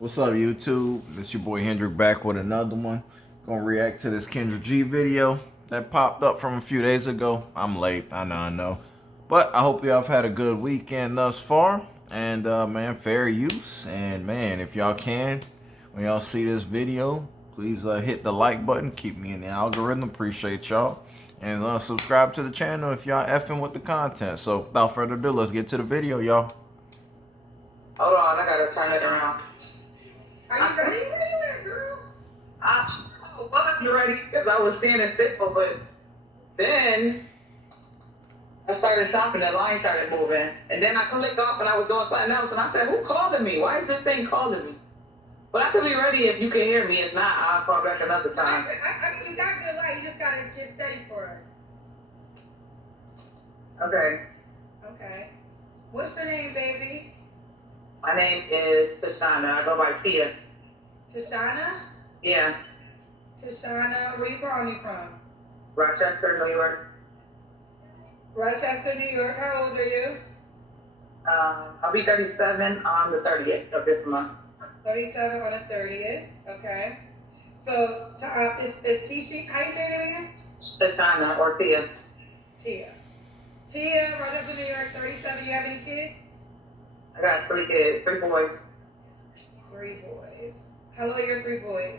What's up, YouTube? It's your boy Hendrick back with another one. Gonna react to this Kendra G video that popped up from a few days ago. I'm late, I know. But I hope y'all have had a good weekend thus far. And man, fair use. And man, if y'all can, when y'all see this video, please hit the like button. Keep me in the algorithm. Appreciate y'all. And subscribe to the channel if y'all effing with the content. So without further ado, let's get to the video, y'all. Hold on, I gotta turn it around. Are you ready? Where you at, girl? I wasn't ready because I was standing still, but then I started shopping, the line started moving, and then I clicked off and I was doing something else, and I said, who calling me? Why is this thing calling me? But I could be ready if you can hear me. If not, I'll call back another time. You got good light. You just gotta get steady for us. Okay. Okay. What's your name, baby? My name is Tashana. I go by Tia. Tashana? Yeah. Tashana, where you calling me from? Rochester, New York. Rochester, New York. How old are you? I'll be 37 on the 30th of this month. 37 on the 30th. Okay. So, is Tisha, how you say it again? Tashana or Tia. Tia. Tia, Rochester, New York, 37. You have any kids? I got 3 kids, 3 boys. 3 boys. How old are your 3 boys?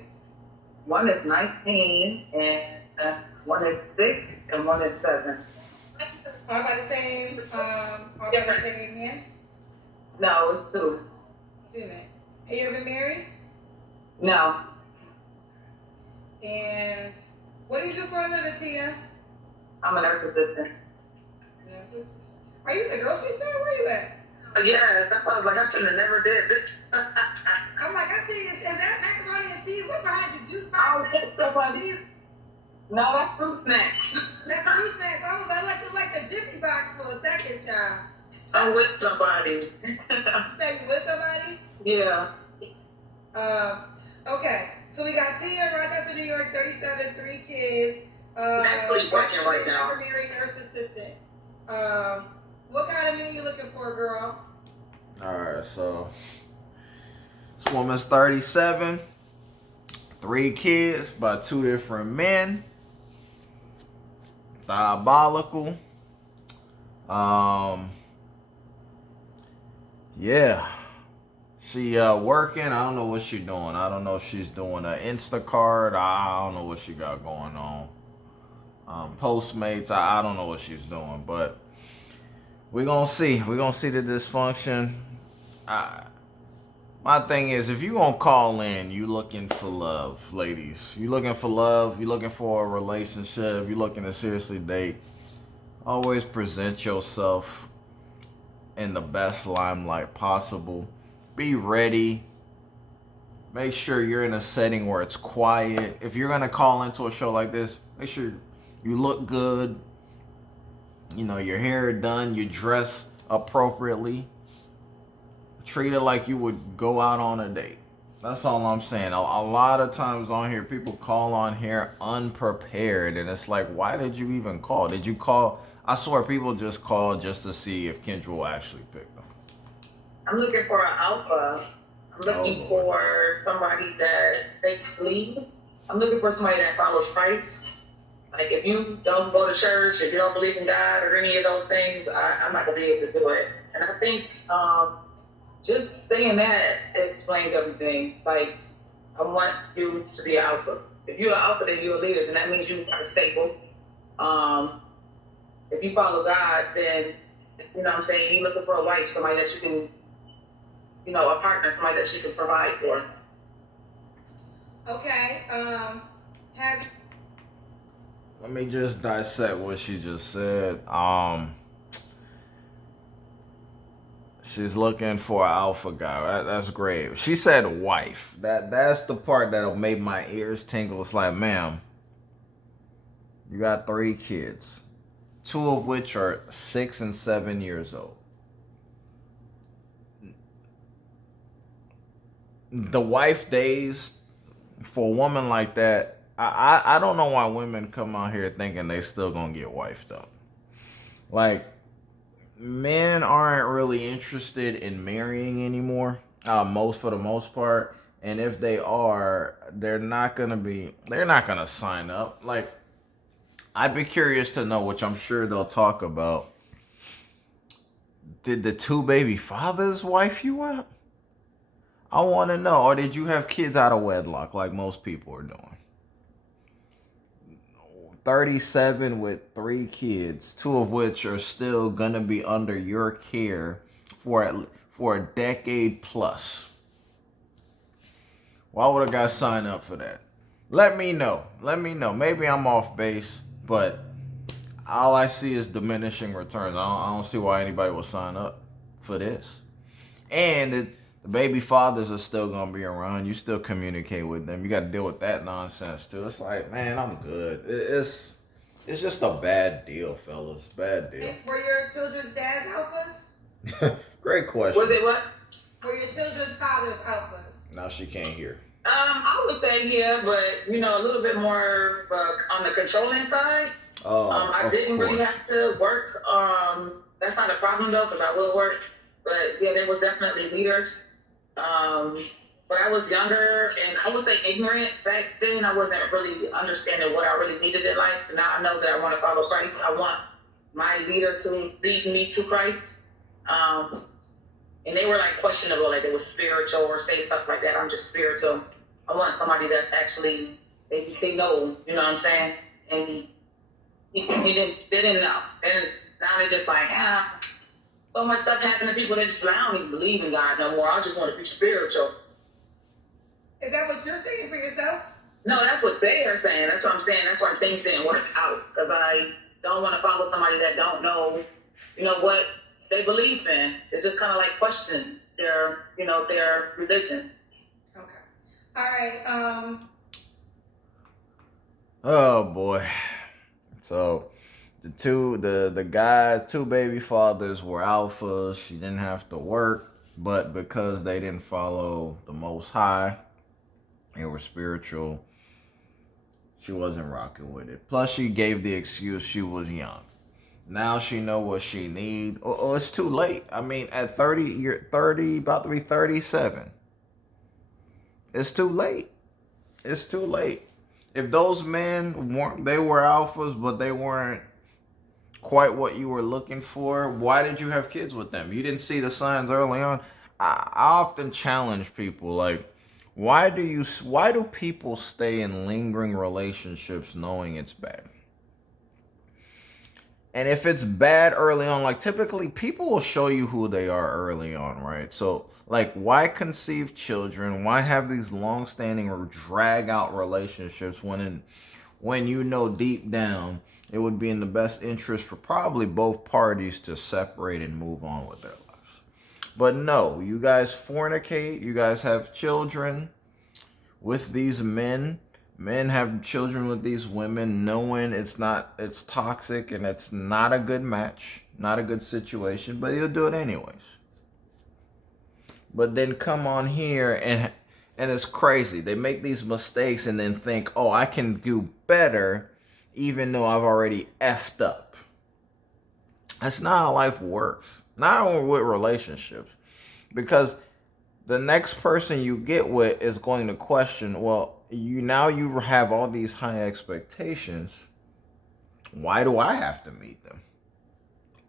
One is 19, and one is 6, and one is 7. All by the same, all by the same man? No, it's 2. 2 men. Have you ever been married? No. And what do you do for a living, Tia? I'm a nurse assistant. Are you in the grocery store? Where you at? Yeah, that's why I was like, I should have never did this. I'm like, I see, is that macaroni and cheese? What's behind the juice box? Oh, that's so funny. No, that's fruit snacks. That's fruit snacks. I like the Jiffy box for a second, child. I'm with somebody. You say you with somebody? Yeah. Okay. So we got Tia, Rochester, New York, 37, 3 kids. Actually working right now. Never married, nurse assistant. What kind of man you looking for, girl? Alright, so this woman's 37, 3 kids by 2 different men. Diabolical. Yeah. She working. I don't know what she's doing. I don't know if she's doing an Instacart. I don't know what she got going on. Postmates. I don't know what she's doing, but we're gonna see. We're gonna see the dysfunction. My thing is, if you gonna call in, you looking for love, ladies. You looking for love. You looking for a relationship. You looking to seriously date. Always present yourself in the best limelight possible. Be ready. Make sure you're in a setting where it's quiet. If you're gonna call into a show like this, make sure you look good. You know, your hair done. You dress appropriately. Treat it like you would go out on a date. That's all I'm saying. A lot of times on here, people call on here unprepared. And it's like, why did you even call? Did you call? I swear people just call just to see if Kendra will actually pick them. I'm looking for an alpha. I'm looking for somebody that takes lead. I'm looking for somebody that follows Christ. Like, if you don't go to church, if you don't believe in God or any of those things, I'm not going to be able to do it. And I think just saying that explains everything. Like, I want you to be an alpha. If you're an alpha, then you're a leader, then that means you are stable. If you follow God, then, you know what I'm saying, you're looking for a wife, somebody that you can, you know, a partner, somebody that you can provide for. Okay. Let me just dissect what she just said. She's looking for an alpha guy. That's great. She said wife. That's the part that'll make my ears tingle. It's like, ma'am, you got 3 kids, 2 of which are 6 and 7 years old. The wife days for a woman like that, I don't know why women come out here thinking they still gonna get wifed up. Like, men aren't really interested in marrying anymore. most for the most part. And if they are, they're not gonna sign up. Like, I'd be curious to know, which I'm sure they'll talk about. Did the two baby fathers wife you out? I want to know. Or did you have kids out of wedlock like most people are doing? 37 with 3 kids, 2 of which are still going to be under your care for a decade plus. Why would a guy sign up for that? Let me know. Let me know. Maybe I'm off base, but all I see is diminishing returns. I don't see why anybody would sign up for this. And the baby fathers are still gonna be around. You still communicate with them. You got to deal with that nonsense too. It's like, man, I'm good. It's just a bad deal, fellas. Bad deal. Were your children's dads alphas? Great question. Was it what? Were your children's fathers alphas? Now she can't hear. I would say yeah, but a little bit more on the controlling side. Oh, I didn't really have to work. That's not a problem though, because I will work. But yeah, there was definitely leaders. But I was younger and I would say ignorant back then. I wasn't really understanding what I really needed in life. Now I know that I want to follow Christ. I want my leader to lead me to Christ. And they were like questionable, like they were spiritual or say stuff like that. I'm just spiritual. I want somebody that's actually they know, you know what I'm saying? And they didn't know. Now they're just like, so much stuff happened to people that just, I don't even believe in God no more. I just want to be spiritual. Is that what you're saying for yourself? No, that's what they are saying. That's what I'm saying. That's why things didn't work out. Because I don't want to follow somebody that don't know, what they believe in. It's just kind of like question their religion. Okay. All right. Oh boy. So the guys, 2 baby fathers were alphas. She didn't have to work, but because they didn't follow the Most High, they were spiritual, she wasn't rocking with it. Plus, she gave the excuse she was young. Now she know what she need. Oh, it's too late. I mean, at 30, you're 30, about to be 37. It's too late. It's too late. If those men they were alphas, but they weren't quite what you were looking for, why did you have kids with them? You didn't see the signs early on. I often challenge people, like, why do people stay in lingering relationships knowing it's bad? And if it's bad early on, like, typically people will show you who they are early on, right? So, like, why conceive children? Why have these long-standing or drag-out relationships when you know deep down it would be in the best interest for probably both parties to separate and move on with their lives? But no, you guys fornicate, you guys have children with these men. Men have children with these women knowing it's toxic and it's not a good match, not a good situation, but he'll do it anyways. But then come on here and it's crazy. They make these mistakes and then think, oh, I can do better even though I've already effed up. That's not how life works. Not only with relationships. Because the next person you get with is going to question, well, you have all these high expectations. Why do I have to meet them?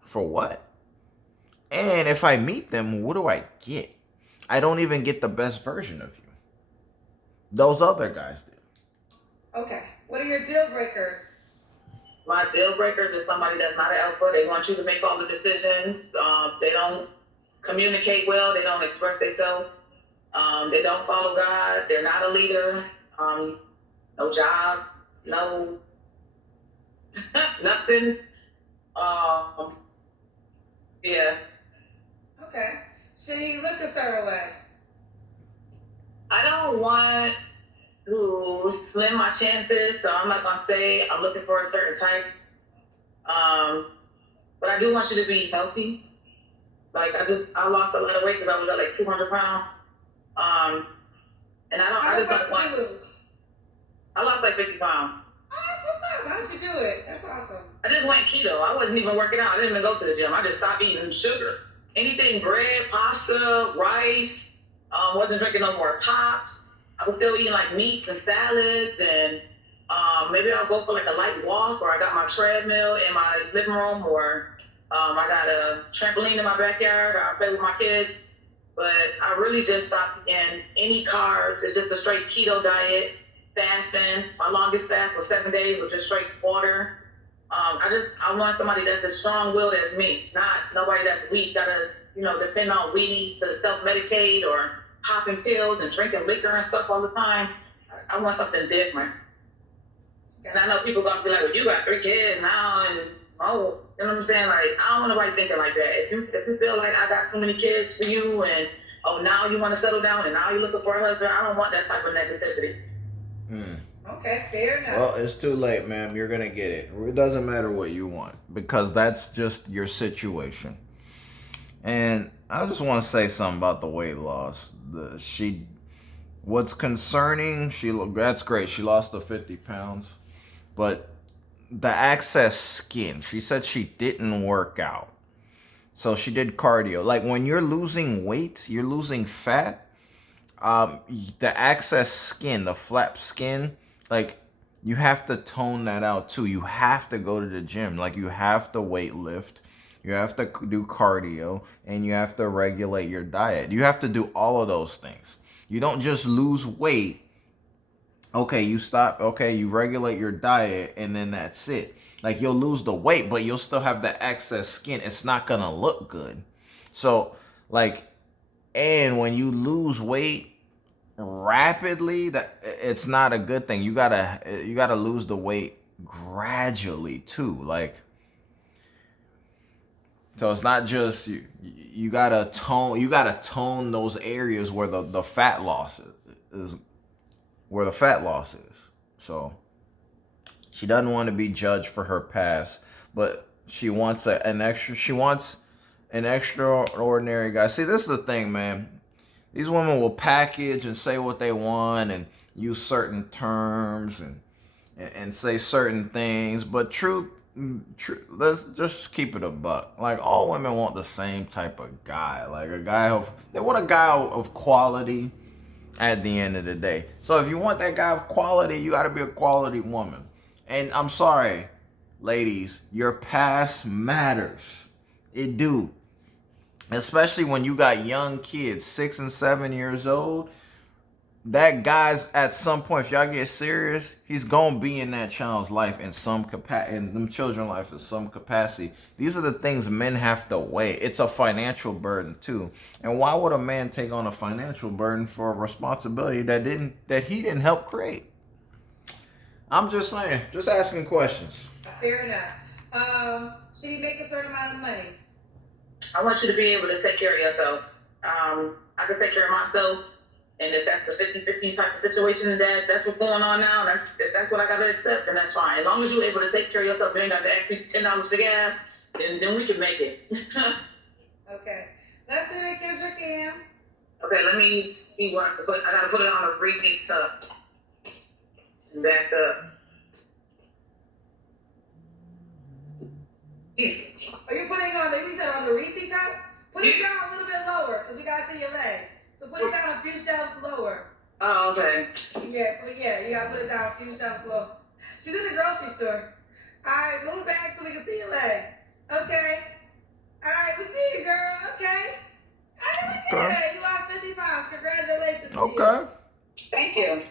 For what? And if I meet them, what do I get? I don't even get the best version of you. Those other guys did. Okay. What are your deal breakers? My deal breakers is somebody that's not an alpha. They want you to make all the decisions. They don't communicate well. They don't express themselves. They don't follow God. They're not a leader. No job. No nothing. Yeah. Okay. Should he look a certain way? I don't want to slim my chances, so I'm not gonna say I'm looking for a certain type. But I do want you to be healthy. Like I lost a lot of weight because I was at like 200 pounds. And I lost like 50 pounds. Oh, that's what's up. How'd you do it? That's awesome. I just went keto. I wasn't even working out. I didn't even go to the gym. I just stopped eating sugar. Anything bread, pasta, rice, Wasn't drinking no more pops. I was still eating like meats and salads, and maybe I'll go for like a light walk, or I got my treadmill in my living room, or I got a trampoline in my backyard. I play with my kids. But I really just stopped eating any carbs. It's just a straight keto diet, fasting. My longest fast was 7 days with just straight water. I want somebody that's as strong-willed as me, not nobody that's weak, gotta, depend on weed to self-medicate or popping pills and drinking liquor and stuff all the time. I want something different. And I know people gonna be like, well, you got 3 kids now, and oh, you know what I'm saying? Like, I don't want nobody thinking like that. If you feel like I got too many kids for you, and now you want to settle down, and now you're looking for a husband, I don't want that type of negativity. Okay, fair enough. Well, it's too late, ma'am. You're gonna get it. It doesn't matter what you want because that's just your situation. And I just want to say something about the weight loss. What's concerning? That's great. She lost the 50 pounds, but the excess skin. She said she didn't work out, so she did cardio. Like when you're losing weight, you're losing fat. The excess skin, the flap skin, like you have to tone that out too. You have to go to the gym. Like you have to weight lift. You have to do cardio, and you have to regulate your diet. You have to do all of those things. You don't just lose weight. Okay, you stop. Okay, you regulate your diet, and then that's it. Like you'll lose the weight, but you'll still have the excess skin. It's not gonna look good. So, like, and when you lose weight rapidly, that it's not a good thing. You gotta lose the weight gradually too. Like, so it's not just you gotta tone those areas where the fat loss is where the fat loss is. So she doesn't want to be judged for her past, but she wants an extraordinary guy. See, this is the thing, man. These women will package and say what they want and use certain terms and say certain things, but let's just keep it a buck. Like all women want the same type of guy. Like they want a guy of quality at the end of the day. So if you want that guy of quality, you got to be a quality woman. And I'm sorry, ladies, your past matters. It do. Especially when you got young kids, 6 and 7 years old. That guy's at some point, if y'all get serious, he's gonna be in that child's life in some capacity, in them children's life in some capacity. These are the things men have to weigh. It's a financial burden too. And why would a man take on a financial burden for a responsibility that he didn't help create? I'm just saying, just asking questions. Fair enough. Should he make a certain amount of money? I want you to be able to take care of yourself. I can take care of myself. And if that's the 50-50 type of situation that's what's going on now, that's what I got to accept, and that's fine. As long as you're able to take care of yourself, you ain't got to ask me $10 for gas, then we can make it. Okay. Let's do the Kendra Cam. Okay, let me see what I got to put it on a greasy cup. And back up. Are you putting on the Reese cup? Put it down a little bit lower, because we got to see your legs. So put it down a few steps lower. Oh, okay. Yeah, you gotta put it down a few steps lower. She's in the grocery store. Alright, move back so we can see your legs. Okay. Alright, we see you, girl. Okay. Alright, look at that. You lost 50 pounds. Congratulations. Okay. Thank you.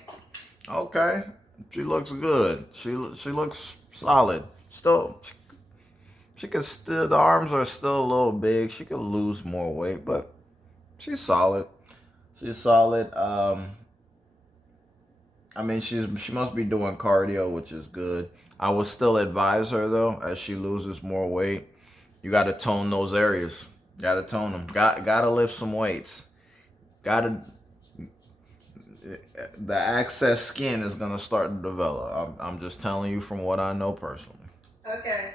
Okay. She looks good. She looks solid. Still, she could still, the arms are still a little big. She could lose more weight, but she's solid. She's solid. I mean, she must be doing cardio, which is good. I would still advise her though, as she loses more weight, you got to tone those areas. Got to tone them. Got to lift some weights. The excess skin is gonna start to develop. I'm just telling you from what I know personally. Okay.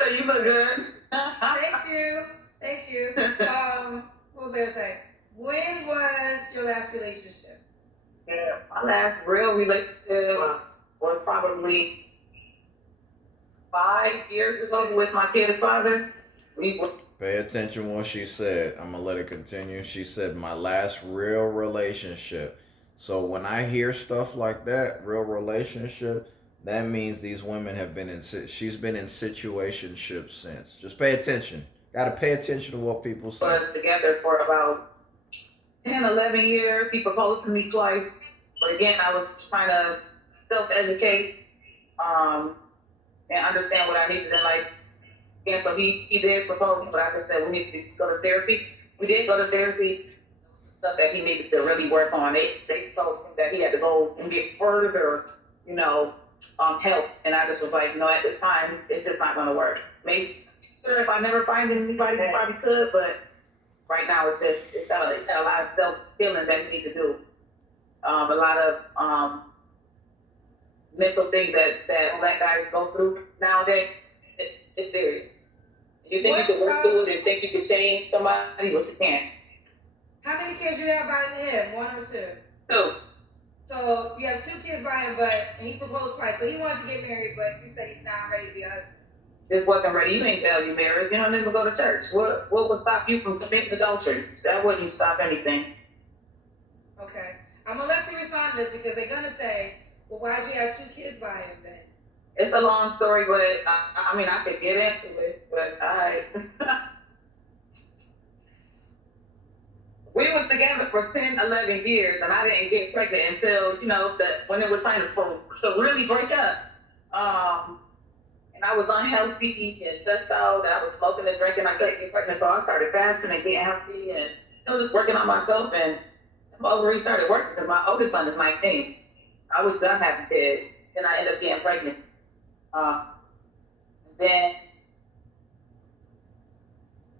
So you look good. Thank you. What was I gonna say? When was your last relationship? Yeah, my last real relationship was probably 5 years ago with my kid's father. Pay attention what she said. I'm gonna let it continue. She said my last real relationship. So when I hear stuff like that, real relationship, that means these women have been in. She's been in situationships since. Just pay attention. Got to pay attention to what people say. Was together for about 10, 11 years. He proposed to me twice. But again, I was trying to self-educate and understand what I needed in life. And so he did propose, but I just said we need to go to therapy. We did go to therapy. Stuff that he needed to really work on. They told him that he had to go and get further, help. And I just was like, at this time, it's just not going to work. Maybe, sure, if I never find anybody, I probably could, but right now it's got a lot of self-healing that we need to do. A lot of mental things that black guys go through nowadays. It's serious. You think you can work through it and think you can change somebody, but you can't. How many kids you have by him? 1 or 2? 2. So you have 2 kids by him, and he proposed twice. So he wanted to get married, but you said he's not ready to be a husband. Just wasn't ready. You ain't value marriage. You don't even go to church. What would stop you from committing adultery? That wouldn't stop anything. Okay. I'm going to let you respond to this because they're going to say, well, why'd you have 2 kids by him then? It's a long story, but I could get into it, but we was together for 10, 11 years, and I didn't get pregnant until, when it was time to really break up. And I was unhealthy and stressed out, and I was smoking and drinking. I couldn't get pregnant, so I started fasting and getting healthy, and I was just working on myself, and my ovaries started working because my oldest son is 19. I was done having kids, and I ended up getting pregnant. Then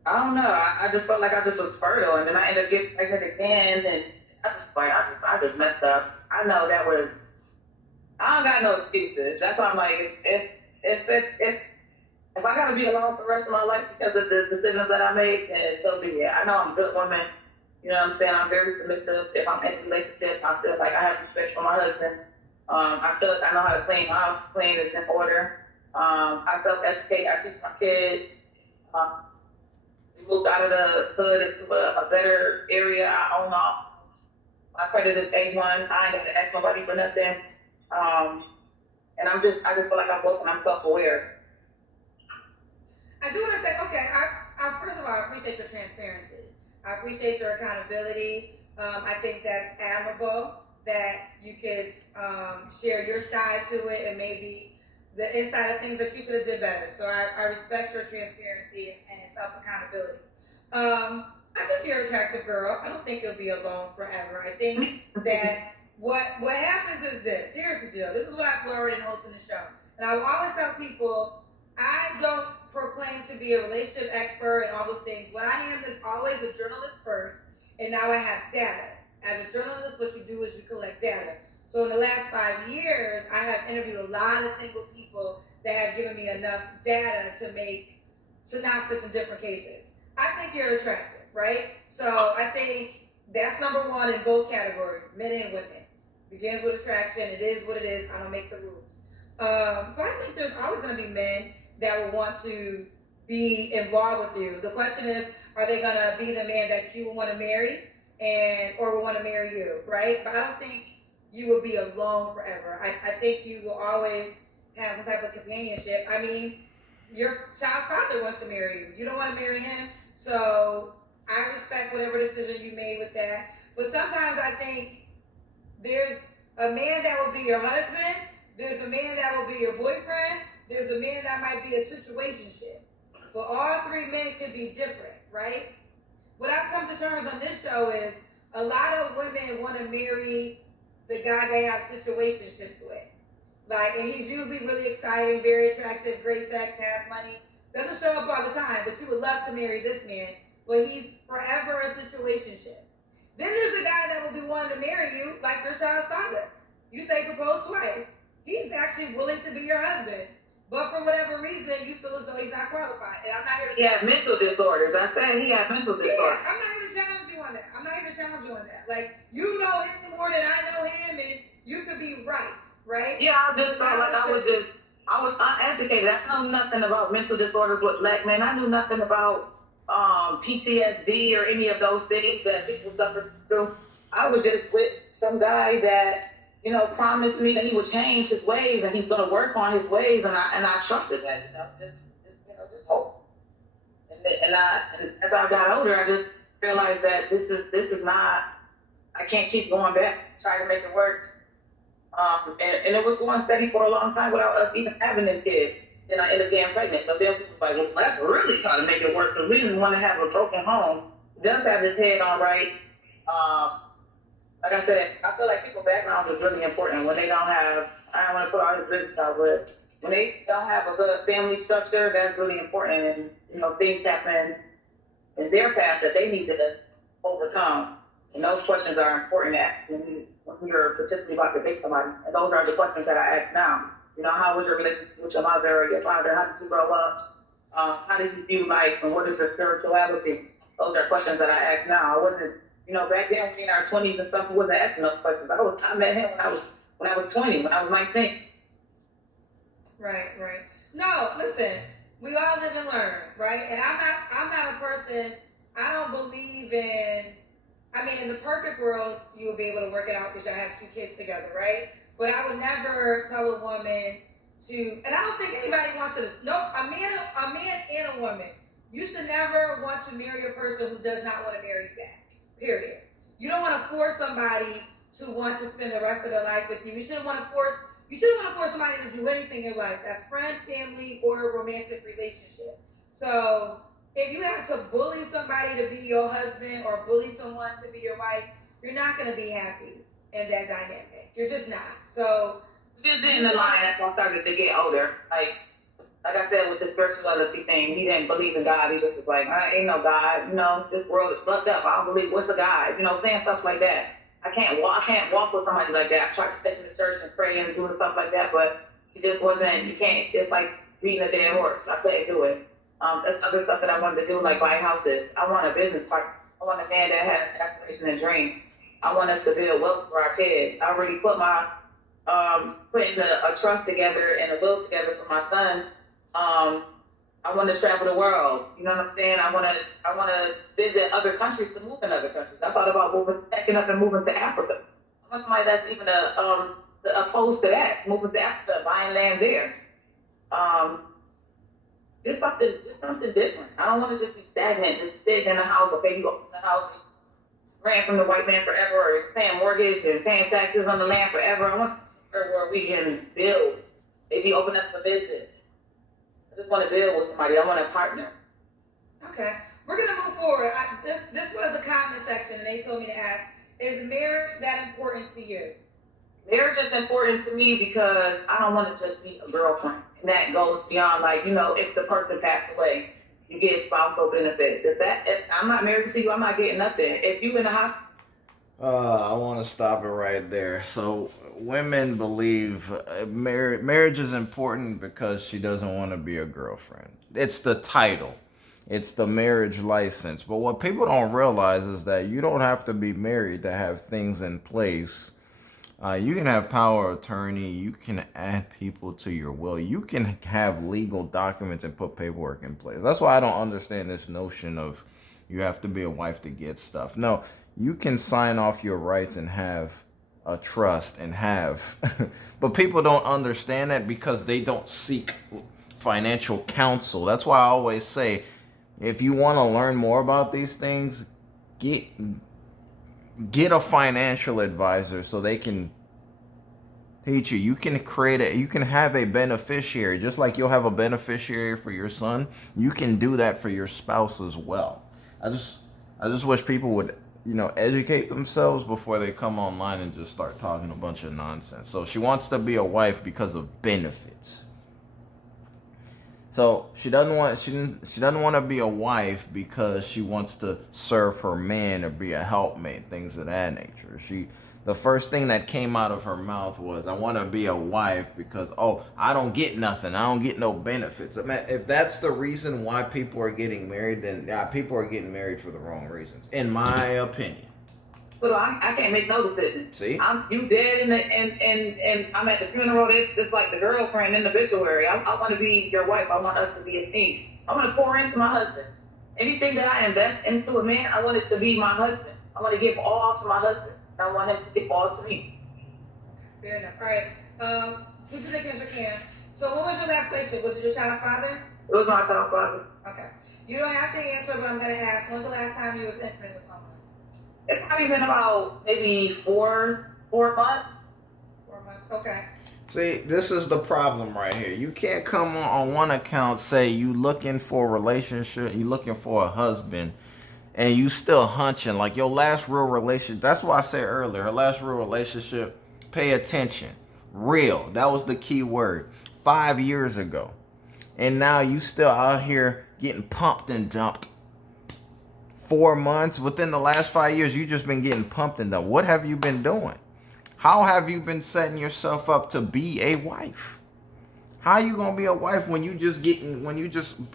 I don't know. I just felt like I just was fertile, and then I ended up getting pregnant again, and I just messed up. I know that was. I don't got no excuses. That's why I'm like, if I gotta be alone for the rest of my life because of the decisions that I made, then so be it. I know I'm a good woman. You know what I'm saying? I'm very submissive. If I'm in a relationship, I feel like I have respect for my husband. I feel like I know how to clean. My house clean is in order. I self-educate. I teach my kids. We moved out of the hood into a better area. I own all. My credit is A1. I ain't got to ask nobody for nothing. And I just feel like I'm woke and I'm self-aware. I do want to say, okay, I first of all, I appreciate your transparency. I appreciate your accountability. I think that's admirable that you could share your side to it and maybe the inside of things that you could have did better. So I respect your transparency and self-accountability. I think you're an attractive girl. I don't think you'll be alone forever. I think that what happens is this. Here's the deal. This is what I've learned in hosting the show. And I will always tell people, I don't proclaim to be a relationship expert and all those things. What I am is always a journalist first, and now I have data. As a journalist, what you do is you collect data. So in the last 5 years, I have interviewed a lot of single people that have given me enough data to make synopsis in different cases. I think you're attractive, right? So I think that's number 1 in both categories, men and women. Begins with attraction. It is what it is. I don't make the rules. So I think there's always going to be men that will want to be involved with you. The question is, are they going to be the man that you want to marry or will want to marry you, right? But I don't think you will be alone forever. I think you will always have some type of companionship. I mean, your child's father wants to marry you. You don't want to marry him. So I respect whatever decision you made with that. But sometimes I think there's a man that will be your husband. There's a man that will be your boyfriend. There's a man that might be a situationship. But all 3 men could be different, right? What I've come to terms on this show is a lot of women want to marry the guy they have situationships with. And he's usually really exciting, very attractive, great sex, has money. Doesn't show up all the time, but you would love to marry this man, but he's forever a situationship. Then there's a guy that will be wanting to marry you, like your child's father. You say propose twice. He's actually willing to be your husband. But for whatever reason, you feel as though he's not qualified. And I'm not here to He had mental disorders. I said he had mental disorders. Yeah, I'm not here to challenge you on that. You know him more than I know him, and you could be right? Yeah, I just felt like I was uneducated. I know nothing about mental disorders with black men. I knew nothing about PTSD or any of those things that people suffer through. I was just with some guy that, promised me that he would change his ways and he's gonna work on his ways, and I trusted that, just hope. And as I got older, I just realized that this is not. I can't keep going back trying to make it work. And it was going steady for a long time without us even having this kid. Then I ended up getting pregnant. So then people was like, well, that's really trying to make it work because we didn't want to have a broken home. He does have his head on right. Like I said, I feel like people's background is really important when they don't have, I don't want to put all this business out, but when they don't have a good family structure, that's really important. And, things happen in their past that they need to overcome. And those questions are important to ask when you're potentially about to date somebody. And those are the questions that I ask now. How was your relationship with your mother or your father? How did you grow up? How did you view life? And what is your spirituality? Those are questions that I ask now. I wasn't, back then when we in our 20s and stuff, I wasn't asking those questions. I met him when I was 20, when I was 19. Right. No, listen, we all live and learn, right? And I'm not a person, I don't believe in the perfect world, you'll be able to work it out because y'all have 2 kids together, right? But I would never tell a woman to, and I don't think anybody wants to, no, a man and a woman, you should never want to marry a person who does not want to marry you back, period. You don't want to force somebody to want to spend the rest of their life with you. You shouldn't want to force somebody to do anything in life. That's friend, family, or a romantic relationship. So if you have to bully somebody to be your husband or bully someone to be your wife, you're not going to be happy in that dynamic. You're just not. So just in the line as I started to get older. Like I said with the spirituality thing, he didn't believe in God. He just was like, I ain't no God. This world is fucked up. I don't believe what's a God. Saying stuff like that. I can't walk with somebody like that. I tried to take him to church and pray and do stuff like that, but he just wasn't. You can't. It's like beating a dead horse. I couldn't do it. There's other stuff that I wanted to do, like buy houses. I want a business partner. I want a man that has aspirations and dreams. I want us to build wealth for our kids. I already put my putting a trust together and a will together for my son. I want to travel the world. You know what I'm saying? I want to visit other countries, to move in other countries. I thought about packing up and moving to Africa. I want somebody that's even opposed to that, moving to Africa, buying land there. Just something different. I don't want to just be stagnant, just sitting in the house. Okay, you go in the house, ran from the white man forever, or paying mortgage and paying taxes on the land forever. I want somewhere where we can build, maybe open up a business. I just want to build with somebody. I want a partner. Okay, we're gonna move forward. This was the comment section, and they told me to ask: is marriage that important to you? Marriage is important to me because I don't want to just be a girlfriend. And that goes beyond, if the person passed away, you get spousal benefits. If I'm not married to you, I'm not getting nothing. If you in the hospital. I want to stop it right there. So women believe marriage is important because she doesn't want to be a girlfriend. It's the title. It's the marriage license. But what people don't realize is that you don't have to be married to have things in place. You can have power of attorney. You can add people to your will. You can have legal documents and put paperwork in place. That's why I don't understand this notion of you have to be a wife to get stuff. No, you can sign off your rights and have a trust and have. But people don't understand that because they don't seek financial counsel. That's why I always say, if you want to learn more about these things, get a financial advisor so they can teach you. You can you can have a beneficiary, just like you'll have a beneficiary for your son. You can do that for your spouse as well. I just wish people would, educate themselves before they come online and just start talking a bunch of nonsense. So she wants to be a wife because of benefits. So she doesn't want to be a wife because she wants to serve her man or be a helpmate, things of that nature. The first thing that came out of her mouth was, I want to be a wife because, I don't get nothing. I don't get no benefits. I mean, if that's the reason why people are getting married, then people are getting married for the wrong reasons, in my opinion. But I can't make no decision. See? You dead and I'm at the funeral. It's like the girlfriend in the obituary. I want to be your wife. I want us to be a team. I want to pour into my husband. anything that I invest into a man, I want it to be my husband. I want to give all to my husband. I want him to give all to me. Fair enough. All right. Speak to the Kendra Cam. So when was your last placement? Was it your child's father? It was my child's father. Okay. You don't have to answer, but I'm gonna ask. When's the last time you was intimate with someone? It's probably been about maybe 4 months. 4 months. Okay. See, this is the problem right here. You can't come on one account say you looking for a relationship, you looking for a husband, and you still hunching like your last real relationship. That's why I said earlier, her last real relationship. Pay attention, real. That was the key word. 5 years ago, and now you still out here getting pumped and dumped. 4 months within the last 5 years, you just been getting pumped and dumped. What have you been doing? How have you been setting yourself up to be a wife? How are you gonna be a wife when you just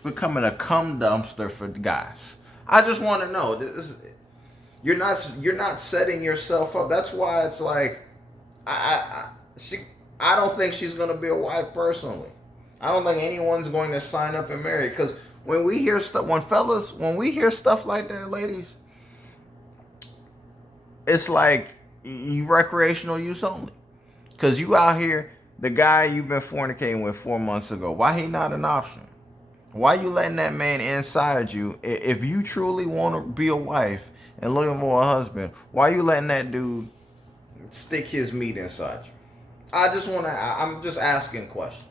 becoming a cum dumpster for guys? I just want to know. You're not setting yourself up. That's why it's like I don't think she's gonna be a wife personally. I don't think anyone's going to sign up and marry because when we hear stuff like that, ladies, it's like you recreational use only. Cause you out here, the guy you've been fornicating with 4 months ago, why he not an option? Why you letting that man inside you? If you truly want to be a wife and looking for a husband, why you letting that dude stick his meat inside you? I'm just asking questions.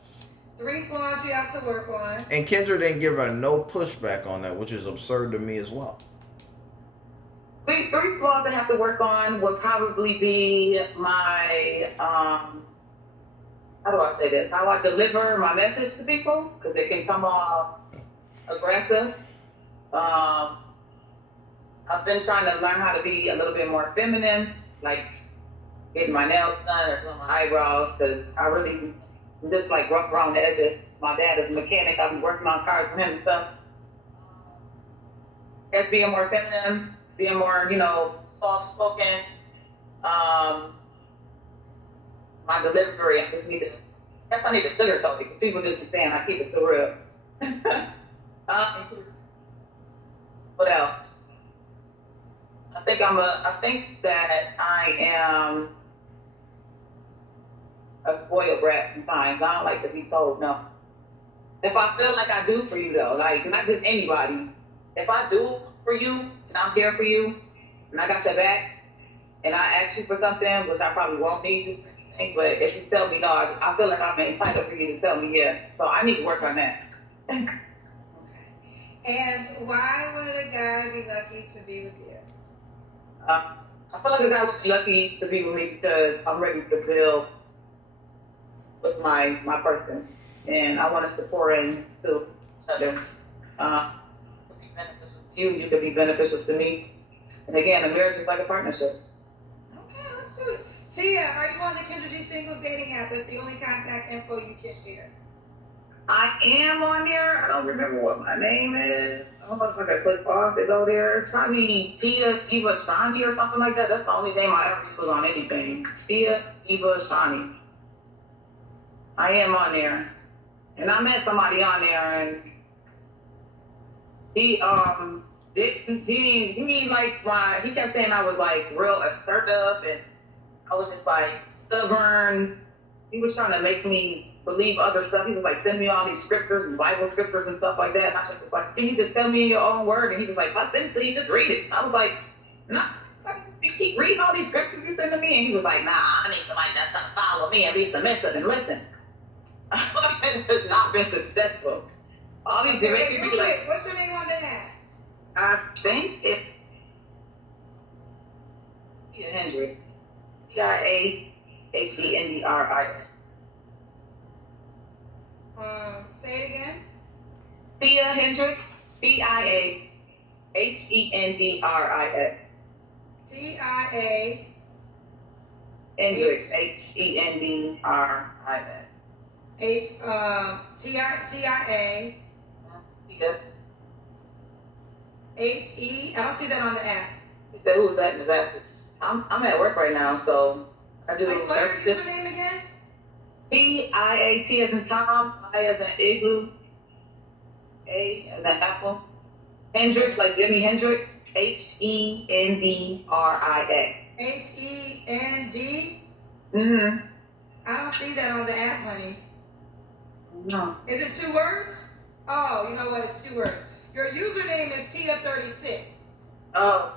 3 flaws you have to work on. And Kendra didn't give her no pushback on that, which is absurd to me as well. Three flaws I have to work on would probably be my, how do I say this? How I deliver my message to people, because it can come off aggressive. I've been trying to learn how to be a little bit more feminine, like getting my nails done or doing my eyebrows, because I really just like rough around the edges. My dad is a mechanic. I've been working on cars for him and stuff. Just being more feminine, being more, soft spoken. My delivery, I need to sugarcoat it because people just be saying I keep it so real. What else? I think that I am a spoiled brat sometimes. I don't like to be told no. If I feel like I do for you though, like not just anybody, if I do for you and I'm there for you and I got your back and I ask you for something, which I probably won't need you for anything, but if you tell me no, I feel like I'm entitled for you to tell me yes. So I need to work on that. Okay. And why would a guy be lucky to be with you? I feel like a guy would be lucky to be with me because I'm ready to build with my person, and I want us to pour into each other. To be beneficial to you, you could be beneficial to me. And again, a marriage is like a partnership. Okay, let's do it. Tia, are you on the Kendra G Singles dating app? That's the only contact info you can share. I am on there. I don't remember what my name is. I don't know if I can click off to go there. It's probably Tia Eva Shani or something like that. That's the only name I ever use on anything. Tia Eva Shani. I am on there. And I met somebody on there and he kept saying I was like real assertive and I was just like stubborn. He was trying to make me believe other stuff. He was like sending me all these scriptures and Bible scriptures and stuff like that. And I was like, can you just tell me in your own word? And he was like, I sent it to you, just read it. I was like, nah, you keep reading all these scriptures you send to me. And he was like, nah, I need somebody that's gonna follow me and be submissive and listen. This has not been successful. All these wait, what's your name on the app? I think it's Tia Hendricks. Tiahendris. Say it again. Tia Hendricks. Tiahendris. TIA. Hendricks. Hendricks. TIA. Tia. HE. I don't see that on the app. He said, who's that in the basket? I'm at work right now, so I do. Wait, what's your name again? TIA. T as in Tom. I as in igloo. A as in apple. Hendrix, like Jimi Hendrix. Hendrix. H-E-N-D? Mm-hmm. I don't see that on the app, honey. No. Is it 2 words? Oh, you know what? It's 2 words. Your username is Tia36. Oh,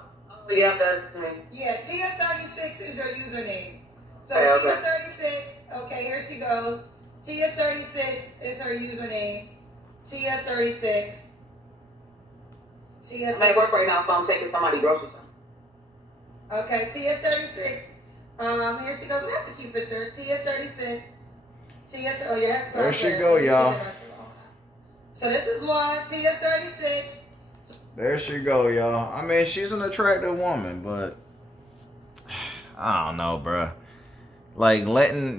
yeah, that's me. Yeah, Tia36 is your username. So Okay. Tia36, okay, here she goes. Tia36 is her username. Tia36. I'm at work right now, so I'm taking somebody grocery shopping. Okay, Tia36. Here she goes. That's a cute picture. Tia36. Oh, yeah, There she go, y'all. So this is one. Tia36. There she go, y'all. I mean, she's an attractive woman, but I don't know, bruh. Like letting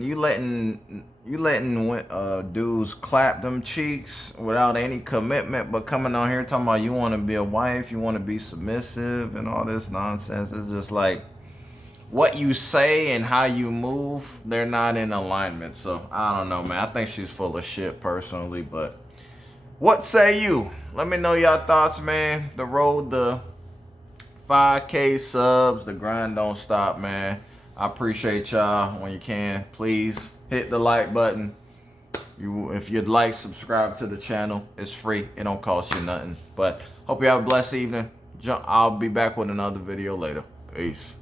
dudes clap them cheeks without any commitment, but coming on here talking about you want to be a wife, you want to be submissive, and all this nonsense. It's just like what you say and how you move, they're not in alignment. So I don't know, man. I think she's full of shit personally, but what say you? Let me know your thoughts, man. The road to 5K subs, the grind don't stop, man. I appreciate y'all. When you can, please hit the like button. If you'd like, subscribe to the channel. It's free. It don't cost you nothing. But hope you have a blessed evening. I'll be back with another video later. Peace.